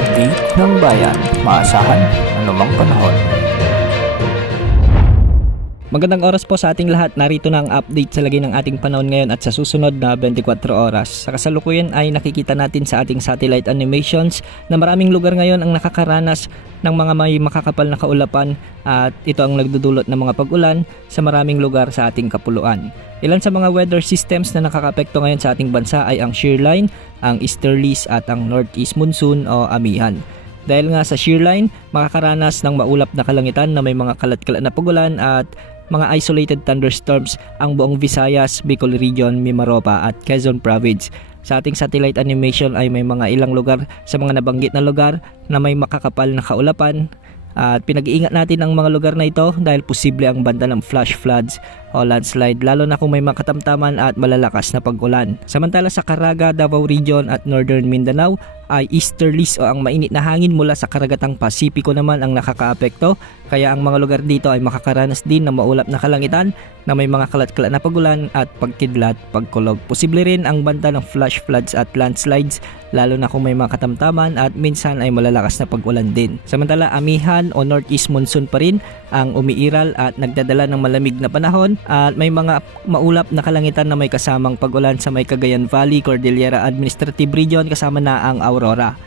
update ng bayan, maasahan anumang panahon. Magandang oras po sa ating lahat. Narito na ang update sa lagay ng ating panahon ngayon at sa susunod na 24 oras. Sa kasalukuyan ay nakikita natin sa ating satellite animations na maraming lugar ngayon ang nakakaranas ng mga may makakapal na kaulapan at ito ang nagdudulot ng mga pag-ulan sa maraming lugar sa ating kapuluan. Ilan sa mga weather systems na nakakapekto ngayon sa ating bansa ay ang shear line, ang easterlies at ang northeast monsoon o amihan. Dahil nga sa shear line, makakaranas ng maulap na kalangitan na may mga kalat-kalat na pag-ulan at mga isolated thunderstorms ang buong Visayas, Bicol Region, Mimaropa at Quezon Province. Sa ating satellite animation ay may mga ilang lugar sa mga nabanggit na lugar na may makakapal na kaulapan at pinag-iingat natin ang mga lugar na ito dahil posible ang banta ng flash floods o landslide lalo na kung may mga katamtaman at malalakas na pag-ulan. Samantala sa Caraga, Davao Region at Northern Mindanao ay easterlies o ang mainit na hangin mula sa karagatang Pasipiko naman ang nakakaapekto kaya ang mga lugar dito ay makakaranas din ng maulap na kalangitan na may mga kalat-kalat na pag-ulan at pagkidlat, pagkulog. Posible rin ang banta ng flash floods at landslides lalo na kung may mga katamtaman at minsan ay malalakas na pag-ulan din. Samantala amihan o northeast monsoon pa rin ang umiiral at nagdadala ng malamig na panahon at may mga maulap na kalangitan na may kasamang pag-ulan sa may Cagayan Valley, Cordillera Administrative Region kasama na ang Aurora.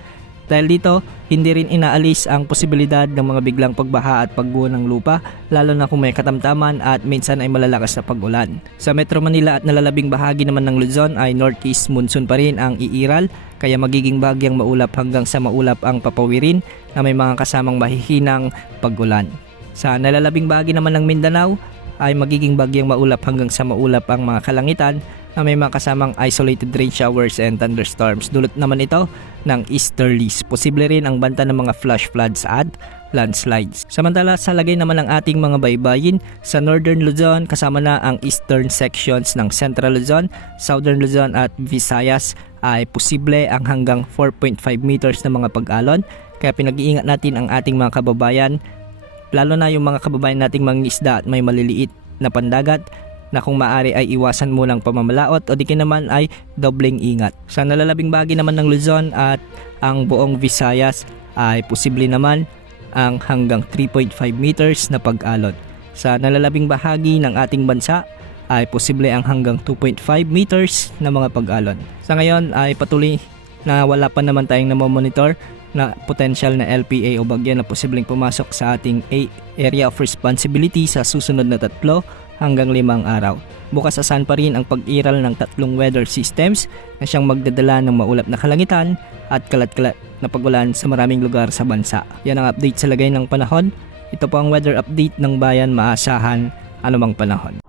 Dahil dito, hindi rin inaalis ang posibilidad ng mga biglang pagbaha at pagguho ng lupa lalo na kung may katamtaman at minsan ay malalakas na pag-ulan. Sa Metro Manila at nalalabing bahagi naman ng Luzon ay northeast monsoon pa rin ang iiral kaya magiging bahagyang maulap hanggang sa maulap ang papawirin na may mga kasamang mahihinang pag-ulan. Sa nalalabing bahagi naman ng Mindanao ay magiging bagyang maulap hanggang sa maulap ang mga kalangitan na may mga kasamang isolated rain showers and thunderstorms. Dulot naman ito ng easterlies. Posible rin ang banta ng mga flash floods at landslides. Samantala sa lagay naman ng ating mga baybayin, sa Northern Luzon kasama na ang eastern sections ng Central Luzon, Southern Luzon at Visayas ay posible ang hanggang 4.5 meters na mga pag-alon. Kaya pinag-iingat natin ang ating mga kababayan, lalo na yung mga kababayan nating mangingisda at may maliliit na pandagat na kung maaari ay iwasan munang pamamalaot o di naman ay dobleng ingat. Sa nalalabing bahagi naman ng Luzon at ang buong Visayas ay posible naman ang hanggang 3.5 meters na pag-alon. Sa nalalabing bahagi ng ating bansa ay posible ang hanggang 2.5 meters na mga pag-alon. Sa ngayon ay patuloy na wala pa naman tayong namomonitor na potential na LPA o bagyo na posibleng pumasok sa ating area of responsibility sa susunod na 3 hanggang 5 araw. Bukas asahan pa rin ang pag-iral ng 3 weather systems na siyang magdadala ng maulap na kalangitan at kalat-kalat na pag-ulan sa maraming lugar sa bansa. Yan ang update sa lagay ng panahon. Ito po ang weather update ng bayan, maasahan anumang panahon.